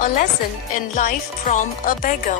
A lesson in life from a beggar.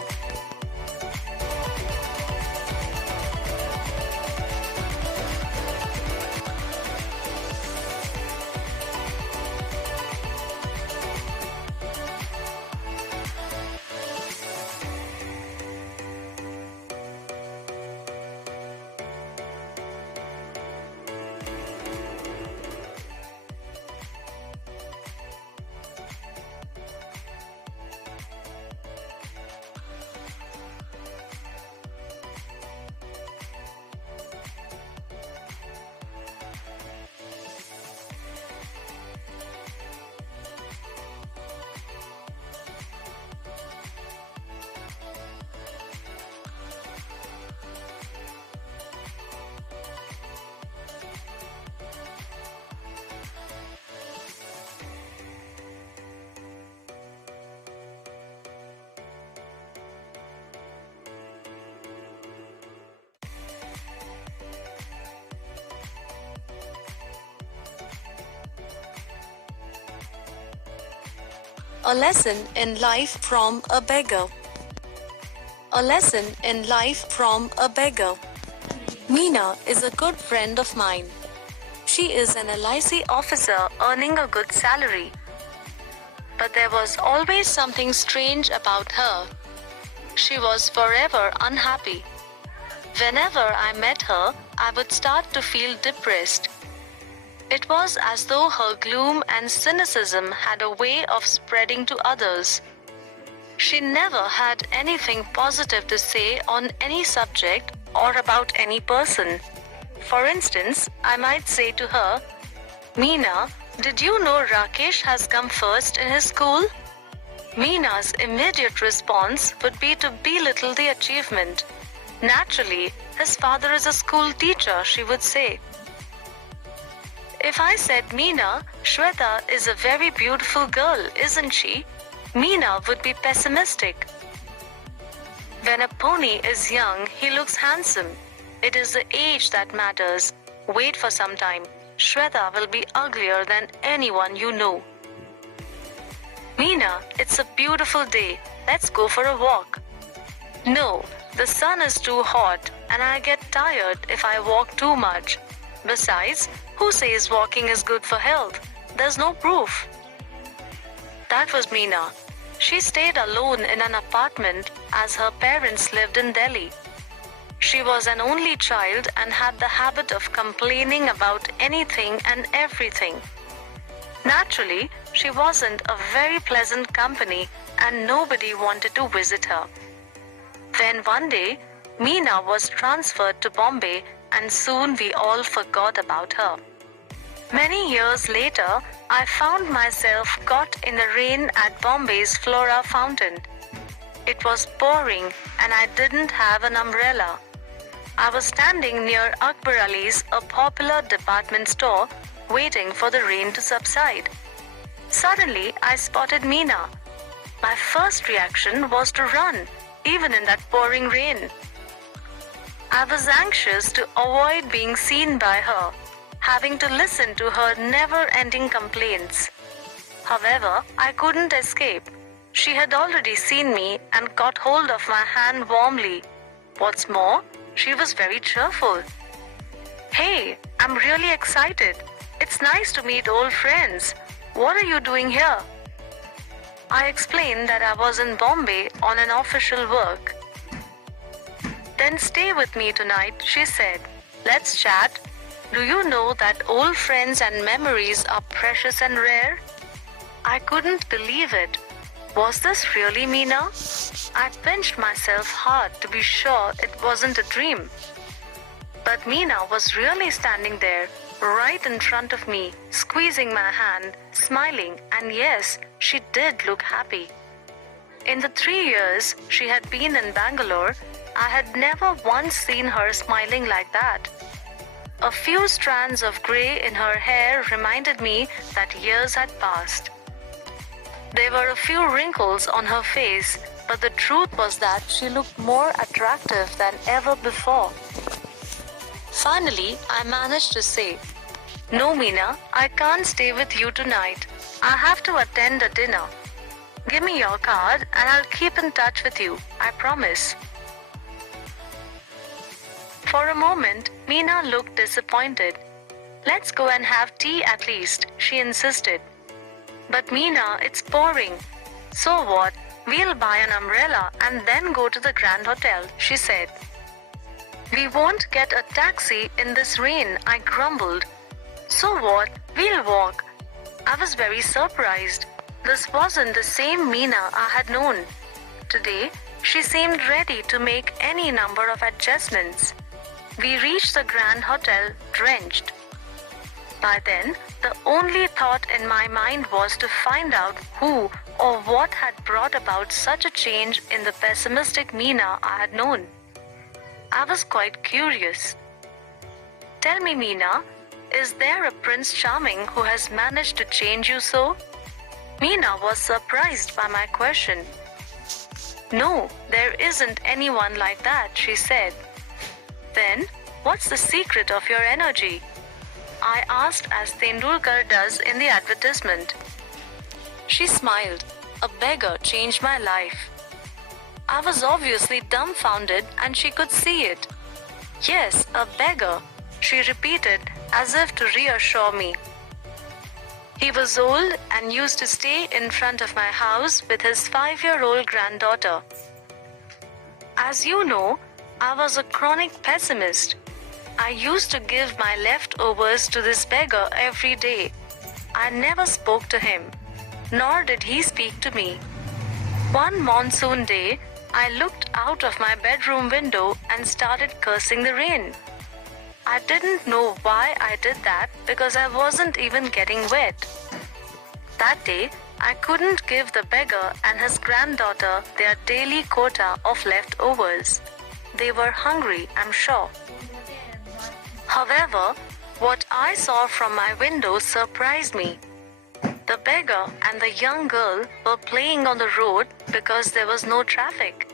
A lesson in life from a beggar. A lesson in life from a beggar. Meena is a good friend of mine. She is an LIC officer earning a good salary. But there was always something strange about her. She was forever unhappy. Whenever I met her, I would start to feel depressed. It was as though her gloom and cynicism had a way of spreading to others. She never had anything positive to say on any subject or about any person. For instance, I might say to her, "Meena, did you know Rakesh has come first in his school?" Meena's immediate response would be to belittle the achievement. Naturally, his father is a school teacher, she would say. If I said, "Meena, Shweta is a very beautiful girl, isn't she?" Meena would be pessimistic. When a pony is young, he looks handsome. It is the age that matters. Wait for some time. Shweta will be uglier than anyone you know. "Meena, it's a beautiful day. Let's go for a walk." "No, the sun is too hot and I get tired if I walk too much. Besides, who says walking is good for health? There's no proof." That was Meena. She stayed alone in an apartment as her parents lived in Delhi. She was an only child and had the habit of complaining about anything and everything. Naturally, she wasn't a very pleasant company and nobody wanted to visit her. Then one day, Meena was transferred to Bombay and soon we all forgot about her. Many years later, I found myself caught in the rain at Bombay's Flora Fountain. It was pouring and I didn't have an umbrella. I was standing near Akbar Ali's, a popular department store, waiting for the rain to subside. Suddenly, I spotted Meena. My first reaction was to run, even in that pouring rain. I was anxious to avoid being seen by her, having to listen to her never-ending complaints. However, I couldn't escape. She had already seen me and caught hold of my hand warmly. What's more, she was very cheerful. "Hey, I'm really excited. It's nice to meet old friends. What are you doing here?" I explained that I was in Bombay on an official work. "Then stay with me tonight," she said. "Let's chat. Do you know that old friends and memories are precious and rare?" I couldn't believe it. Was this really Meena? I pinched myself hard to be sure it wasn't a dream. But Meena was really standing there, right in front of me, squeezing my hand, smiling, and yes, she did look happy. In the 3 years she had been in Bangalore, I had never once seen her smiling like that. A few strands of grey in her hair reminded me that years had passed. There were a few wrinkles on her face, but the truth was that she looked more attractive than ever before. Finally, I managed to say, "No, Meena, I can't stay with you tonight. I have to attend a dinner." Give me your card and I'll keep in touch with you, I promise. For a moment, Meena looked disappointed. Let's go and have tea at least, she insisted. But Meena, it's pouring. So what? We'll buy an umbrella and then go to the Grand Hotel, she said. We won't get a taxi in this rain, I grumbled. So what? We'll walk. I was very surprised. This wasn't the same Meena I had known. Today, she seemed ready to make any number of adjustments. We reached the Grand Hotel drenched. By then, the only thought in my mind was to find out who or what had brought about such a change in the pessimistic Meena I had known. I was quite curious. Tell me, Meena, is there a Prince Charming who has managed to change you so? Meena was surprised by my question. No, there isn't anyone like that, she said. Then, what's the secret of your energy? I asked as Tendulkar does in the advertisement. She smiled. A beggar changed my life. I was obviously dumbfounded and she could see it. Yes, a beggar, she repeated as if to reassure me. He was old and used to stay in front of my house with his 5-year-old granddaughter. As you know, I was a chronic pessimist. I used to give my leftovers to this beggar every day. I never spoke to him, nor did he speak to me. One monsoon day, I looked out of my bedroom window and started cursing the rain. I didn't know why I did that because I wasn't even getting wet. That day, I couldn't give the beggar and his granddaughter their daily quota of leftovers. They were hungry, I'm sure. However, what I saw from my window surprised me. The beggar and the young girl were playing on the road because there was no traffic.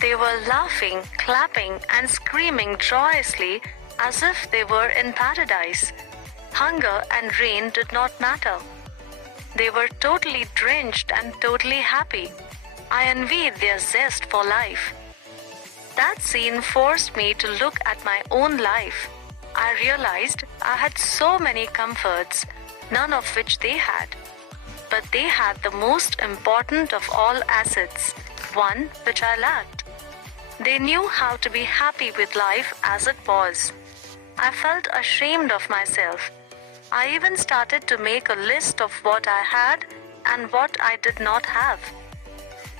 They were laughing, clapping, and screaming joyously as if they were in paradise. Hunger and rain did not matter. They were totally drenched and totally happy. I envied their zest for life. That scene forced me to look at my own life. I realized I had so many comforts, none of which they had. But they had the most important of all assets, one which I lacked. They knew how to be happy with life as it was. I felt ashamed of myself. I even started to make a list of what I had and what I did not have.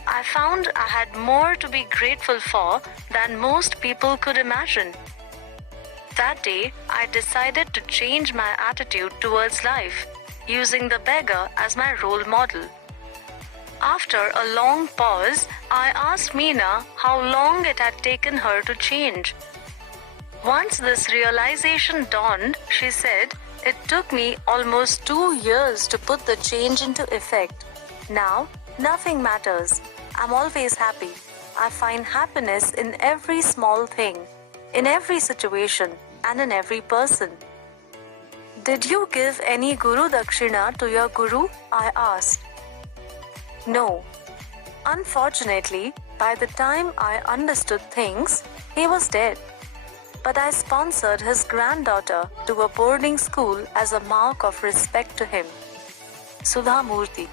I found I had more to be grateful for than most people could imagine. That day, I decided to change my attitude towards life, using the beggar as my role model. After a long pause, I asked Meena how long it had taken her to change. Once this realization dawned, she said, it took me almost 2 years to put the change into effect. Now, nothing matters. I'm always happy. I find happiness in every small thing, in every situation, and in every person. Did you give any Guru Dakshina to your Guru? I asked. No. Unfortunately, by the time I understood things, he was dead. But I sponsored his granddaughter to a boarding school as a mark of respect to him. Sudha Murthy.